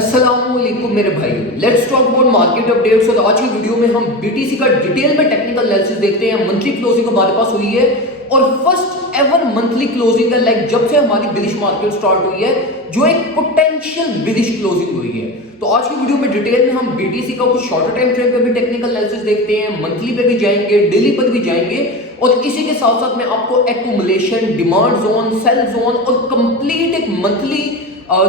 अस्सलामुअलैकुम मेरे भाई, let's talk about market updates. और आज की वीडियो में हम बीटीसी का डिटेल में टेक्निकल एनालिसिस देखते हैं। मंथली क्लोजिंग हमारे पास हुई है और फर्स्ट एवर मंथली क्लोजिंग है, लाइक जब से हमारी बिलिश मार्केट स्टार्ट हुई है, जो एक पोटेंशियल बिलिश क्लोजिंग हुई है। तो आज की वीडियो में डिटेल में हम बीटीसी का कुछ शॉर्टर टाइम फ्रेम पे भी टेक्निकल एनालिसिस देखते हैं, मंथली पे भी जाएंगे, डेली पर भी जाएंगे, और इसी के साथ साथ मैं आपको accumulation, demand zone, sell zone और कंप्लीट एक मंथली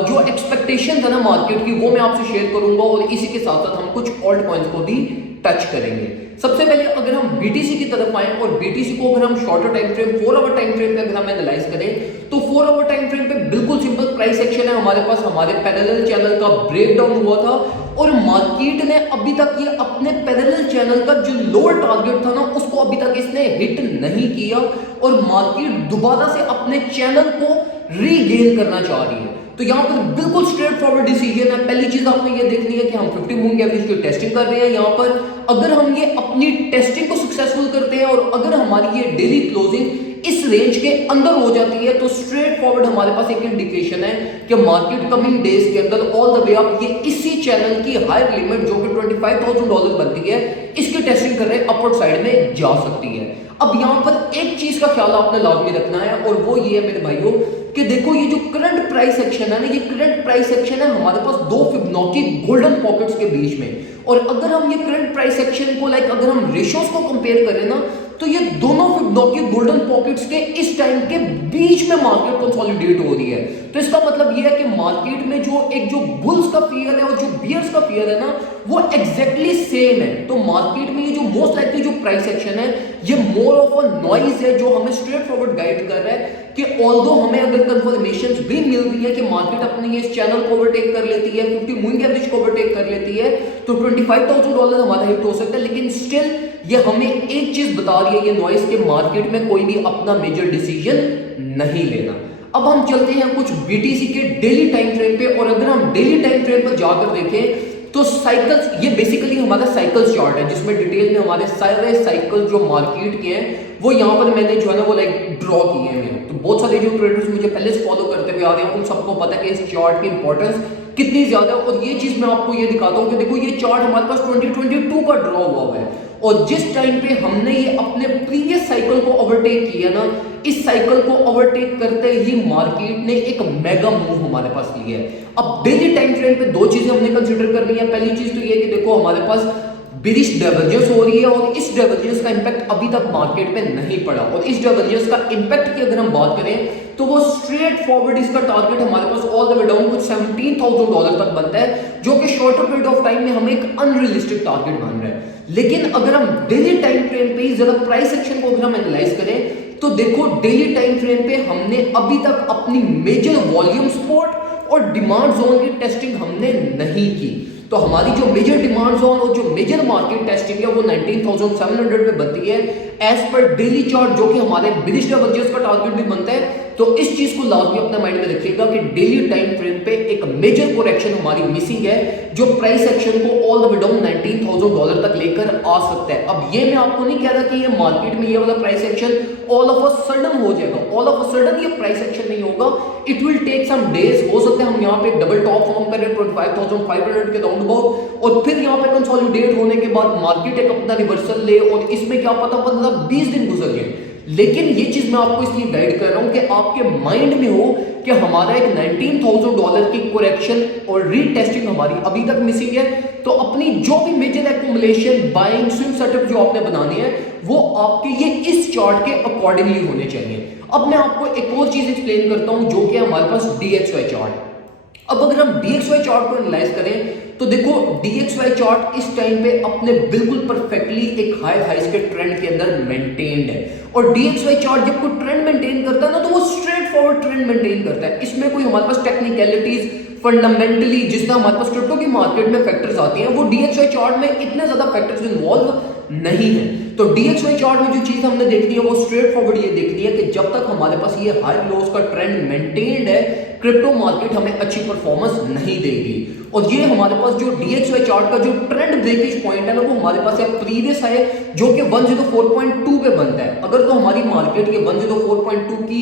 जो एक्सपेक्टेशन है ना मार्केट की, वो मैं आपसे शेयर करूंगा। और इसी के साथ साथ हम कुछ ऑल्ट कॉइंस को भी टच करेंगे। सबसे पहले अगर हम बीटीसी की तरफ आए और बीटीसी को अगर हम shorter time frame 4 hour time frame पे अगर हम एनालाइज करें, तो 4 आवर टाइम फ्रेम पे बिल्कुल सिंपल प्राइस एक्शन है हमारे पास। हमारे पैरेलल चैनल का ब्रेकडाउन हुआ था और मार्केट ने अभी तक ये अपने पैरेलल चैनल का जो लोअर टारगेट था ना, उसको अभी तक इसने हिट नहीं किया और मार्केट दोबारा से अपने चैनल को रीगेन करना चाह रही है। तो यहां पर बिल्कुल स्ट्रेट फॉरवर्ड डिसीजन है। पहली चीज आपने ये देखनी है कि हम 50 मूविंग एवरेज की टेस्टिंग कर रहे हैं। यहां पर अगर हम ये अपनी टेस्टिंग को सक्सेसफुल करते हैं और अगर हमारी ये डेली क्लोजिंग इस रेंज के अंदर हो जाती है, तो स्ट्रेट फॉरवर्ड हमारे पास एक इंडिकेशन है कि मार्केट कमिंग डेज के अंदर ऑल द वे अप ये इसी चैनल की हायर लिमिट जो कि $25,000 बनती है, इसकी टेस्टिंग कर रहे अपवर्ड साइड में जा सकती है। अब यहां पर एक चीज का ख्याल आपने लाजमी रखना है और वो ये है मेरे भाइयों कि देखो ये जो करंट प्राइस एक्शन है ना, ये करंट प्राइस एक्शन है हमारे पास दो फिबोनाची गोल्डन पॉकेट्स के बीच में। और अगर हम ये करंट प्राइस एक्शन को अगर हम रेशियोज को कंपेयर करें ना, तो ये दोनों फिबोनाची गोल्डन पॉकेट्स के इस टाइम के बीच में मार्केट कंसोलिडेट हो रही है। तो इसका मतलब ये है कि मार्केट में जो बुल्स का फियर है और जो बियर्स का फियर है ना, वो एग्जैक्टली सेम है। तो मार्केट में ये जो मोस्ट लाइकली जो प्राइस एक्शन है, ये मोर ऑफ अ नॉइज है जो हमें स्ट्रेट फॉरवर्ड गाइड कर रहा है कि ऑल्दो हमें अगर कंफर्मेशंस भी मिल रही है कि मार्केट अपने इस चैनल को ओवरटेक कर लेती है, 50 मूविंग एवरेज को ओवरटेक कर लेती है, तो $25,000 हमारा हिट हो सकता है। लेकिन स्टिल ये हमें एक चीज बता रही है ये नॉइज के मार्केट में कोई भी अपना मेजर डिसीजन नहीं लेना। अब हम चलते हैं कुछ बीटीसी के डेली टाइम फ्रेम पे, और अगर हम डेली टाइम फ्रेम पर जाकर देखें तो साइकिल्स, ये बेसिकली हमारा साइकिल चार्ट है जिसमें डिटेल में हमारे सारे साइकिल जो मार्केट के हैं वो यहाँ पर मैंने जो है ना वो ड्रॉ किए हैं। तो बहुत सारे जो ट्रेडर्स मुझे पहले से फॉलो करते हुए आ रहे हैं उन सबको पता है कि इस चार्ट की इंपॉर्टेंस कितनी ज्यादा है। और ये चीज मैं आपको ये दिखाता हूँ कि देखो ये चार्ट हमारे पास 2022 का ड्रॉ हुआ है, और जिस टाइम पे हमने ये अपने प्रीवियस साइकिल को ओवरटेक किया ना, इस साइकिल को ओवरटेक करते ही मार्केट ने एक मेगा मूव हमारे पास लिया है। अब डेली टाइम फ्रेम पे दो चीजें हमने कंसीडर करनी है। पहली चीज तो ये कि देखो हमारे पास बिलिश डाइवर्जेंस हो रही है और इस डाइवर्जेंस का इंपैक्ट अभी तक मार्केट पे नहीं पड़ा। और इस डाइवर्जेंस का इंपैक्ट की अगर हम बात करें तो वो स्ट्रेट फॉरवर्ड इसका टारगेट हमारे पास ऑल द वे डाउन कुछ $17,000 तक बनता है, जो कि शॉर्टर पीरियड ऑफ टाइम में हमें एक अनरियलिस्टिक टारगेट बन रहा है। लेकिन अगर हम डेली टाइम फ्रेम पे जरा प्राइस एक्शन को अगर हम एनालाइज करें तो देखो डेली टाइम फ्रेम पे हमने अभी तक अपनी मेजर वॉल्यूम सपोर्ट और डिमांड जोन की टेस्टिंग हमने नहीं की। तो हमारी जो मेजर डिमांड जोन और जो मेजर मार्केट टेस्टिंग है वो 19,700 पे बनती है एज पर डेली चार्ट, जो कि हमारे बिलिश डाइवर्जेंस का टारगेट भी बनता है। तो इस चीज को लाजमी अपने माइंड में रखिएगा कि डेली टाइम फ्रेम पे एक मेजर करेक्शन हमारी मिसिंग है, जो प्राइस एक्शन को ऑल द वे डाउन $19,000 तक लेकर आ सकता है। अब ये मैं आपको नहीं कह रहा कि ये मार्केट में ये वाला price action all of a sudden हो जाएगा, ऑल ऑफ अ सडन ये प्राइस एक्शन नहीं होगा। It will take some days. हो सकता है हम यहाँ पे डबल टॉप फॉर्म करें 25,500 के राउंड अबाउट, और फिर यहाँ पे कंसोलिडेट होने के बाद मार्केट एक अपना रिवर्सल ले, और इसमें क्या पता 15-20 दिन गुजर जाए। लेकिन ये चीज मैं आपको इसलिए गाइड कर रहा हूं कि आपके माइंड में हो कि हमारा एक $19,000 की करेक्शन और रीटेस्टिंग हमारी अभी तक मिसिंग है। तो अपनी जो भी major accumulation, buying, swing setup जो आपने बनानी है वो आपके ये इस चार्ट के अकॉर्डिंगली होने चाहिए। अब मैं आपको एक और चीज एक्सप्लेन करता हूं जो कि हमारे पास DXY चार्ट। अब अगर हम DXY चार्ट को एनालाइज करें तो देखो DXY चार्ट इस टाइम पे अपने बिल्कुल परफेक्टली एक हाइस के ट्रेंड के अंदर मेंटेन्ड है। और DXY चार्ट जब कोई ट्रेंड मेंटेन करता है ना, तो वो स्ट्रेट फॉरवर्ड ट्रेंड मेंटेन करता है। इसमें कोई हमारे पास टेक्निकलिटीज फंडामेंटली जिस तरह हमारे पास क्रिप्टो की मार्केट में फैक्टर्स आती हैं, वो DXY चार्ट में इतने ज्यादा फैक्टर्स इन्वॉल्व नहीं है। तो DXY चार्ट में जो चीज हमने देखनी है वो स्ट्रेट फॉरवर्ड ये देखनी है कि जब तक हमारे पास ये हाई लोस का ट्रेंड मेंटेन्ड है, क्रिप्टो मार्केट हमें अच्छी परफॉर्मेंस नहीं देगी। और ये हमारे पास जो DXY चार्ट का जो ट्रेंड ब्रेकेज पॉइंट है ना, वो हमारे पास एक प्रीवियस है जो कि 104.2 पे बनता है। अगर तो हमारी मार्केट ये 104.2 की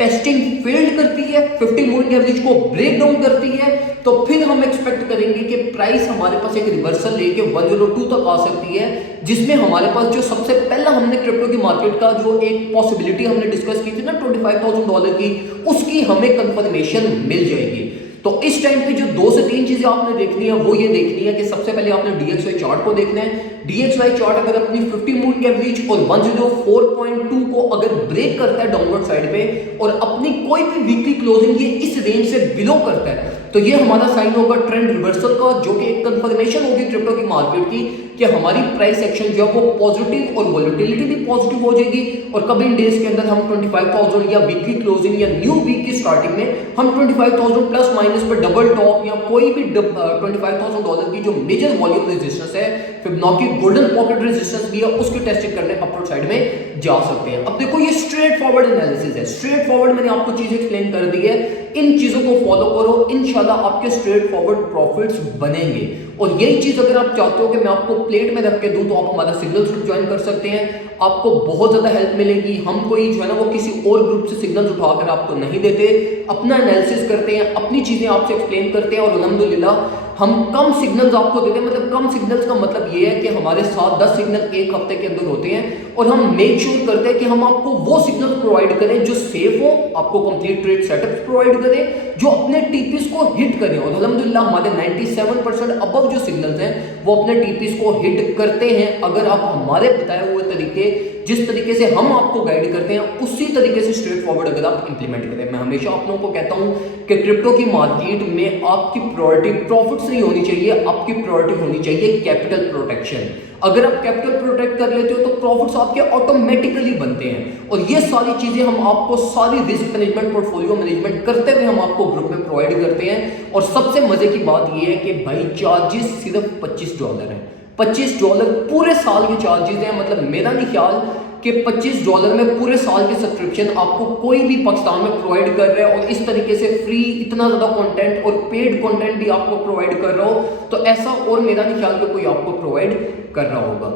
टेस्टिंग फेल्ड करती है, 50 मूविंग एवरेज को ब्रेक डाउन करती है, तो फिर हम एक्सपेक्ट करेंगे कि प्राइस हमारे पास एक रिवर्सल लेके 102 तक आ सकती है, जिसमें हमारे पास जो सबसे पहला हमने क्रिप्टो की मार्केट का जो एक पॉसिबिलिटी हमने डिस्कस की थी ना $25,000 की, उसकी हमें कंफर्मेशन मिल जाएगी। तो इस टाइम पे जो 2 से 3 चीजें आपने देखनी है वो ये देखनी है कि सबसे पहले आपने DXY चार्ट को देखना है। DXY चार्ट अगर अपनी 50 मूविंग एवरेज और 104.2 को अगर ब्रेक करता है डाउनवर्ड साइड पे और अपनी कोई भी वीकली क्लोजिंग ये इस रेंज से बिलो करता है, तो ये हमारा साइन होगा ट्रेंड रिवर्सल का, जो कि एक कंफर्मेशन होगी क्रिप्टो की मार्केट की कि हमारी प्राइस एक्शन जो है वो पॉजिटिव और वोलेटिलिटी भी पॉजिटिव हो जाएगी और कमिंग डेज के अंदर हम 25,000 या वीकली क्लोजिंग या न्यू वीक की स्टार्टिंग में हम 25,000 प्लस माइनस पर डबल टॉप या कोई भी $25,000 की जो मेजर वॉल्यूम रेजिस्टेंस है, फिबोनाची गोल्डन पॉकेट रेजिस्टेंस भी है, उसकी टेस्टिंग करने अपवर्ड साइड में जा सकते हैं। अब देखो ये स्ट्रेट फॉरवर्ड एनालिसिस है, स्ट्रेट फॉरवर्ड मैंने आपको चीज एक्सप्लेन कर दी है, इन चीजों को फॉलो करो, इंशाल्लाह आपके स्ट्रेट फॉरवर्ड प्रॉफिट्स बनेंगे। और यही चीज अगर आप चाहते हो कि मैं आपको प्लेट में रख के दूं तो आप हमारा सिग्नल्स ग्रुप ज्वाइन कर सकते हैं, आपको बहुत ज्यादा हेल्प मिलेगी। हम कोई जो है ना वो किसी और ग्रुप से सिग्नल्स उठाकर आपको नहीं देते, अपना एनालिसिस करते हैं, अपनी चीजें आपसे एक्सप्लेन करते हैं और अल्हम्दुलिल्लाह हम कम सिग्नल्स आपको देते हैं। मतलब कम सिग्नल्स का मतलब ये है कि हमारे साथ 10 सिग्नल एक हफ्ते के अंदर होते हैं और हम मेक श्योर करते हैं कि हम आपको वो सिग्नल प्रोवाइड करें जो सेफ हो, आपको कंप्लीट ट्रेड सेटअप प्रोवाइड करें, जो अपने टीपीस को हिट करें। और अल्हम्दुलिल्लाह हमारे 97% अबव जो सिग्नल्स हैं वो अपने टीपीस को हिट करते हैं। अगर आप हमारे बताए हुए तरीके, जिस तरीके से हम आपको गाइड करते हैं उसी तरीके से स्ट्रेट फॉरवर्ड अगर आप इंप्लीमेंट करें। मैं हमेशा आप लोगों को कहता हूं कि क्रिप्टो की मार्केट में आपकी प्रायोरिटी प्रॉफिट्स नहीं होनी चाहिए, आपकी प्रायोरिटी होनी चाहिए कैपिटल प्रोटेक्शन। अगर आप कैपिटल प्रोटेक्ट कर लेते हो तो प्रॉफिट्स आपके ऑटोमेटिकली बनते हैं। और ये सारी चीजें हम आपको सारी रिस्क मैनेजमेंट, पोर्टफोलियो मैनेजमेंट करते हुए हम आपको ग्रुप में प्रोवाइड करते हैं। और सबसे मजे की बात ये है कि भाई चार्जेस सिर्फ $25 है, $25 पूरे साल के चार्जेस हैं। मतलब मेरा नहीं ख्याल कि $25 में पूरे साल के सब्सक्रिप्शन आपको कोई भी पाकिस्तान में प्रोवाइड कर रहा है और इस तरीके से फ्री इतना ज़्यादा कंटेंट और पेड कंटेंट भी आपको प्रोवाइड कर रहा हो, तो ऐसा और मेरा नहीं ख्याल कि कोई आपको प्रोवाइड कर रहा होगा।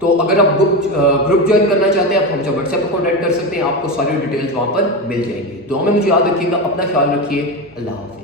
तो अगर आप ग्रुप ज्वाइन करना चाहते हैं आप हमसे व्हाट्सएप पर कॉन्टैक्ट कर सकते हैं, आपको सारी डिटेल्स वहाँ पर मिल जाएंगी। दुआ में मुझे याद रखिएगा, अपना ख्याल रखिए, अल्लाह हाफ़िज़।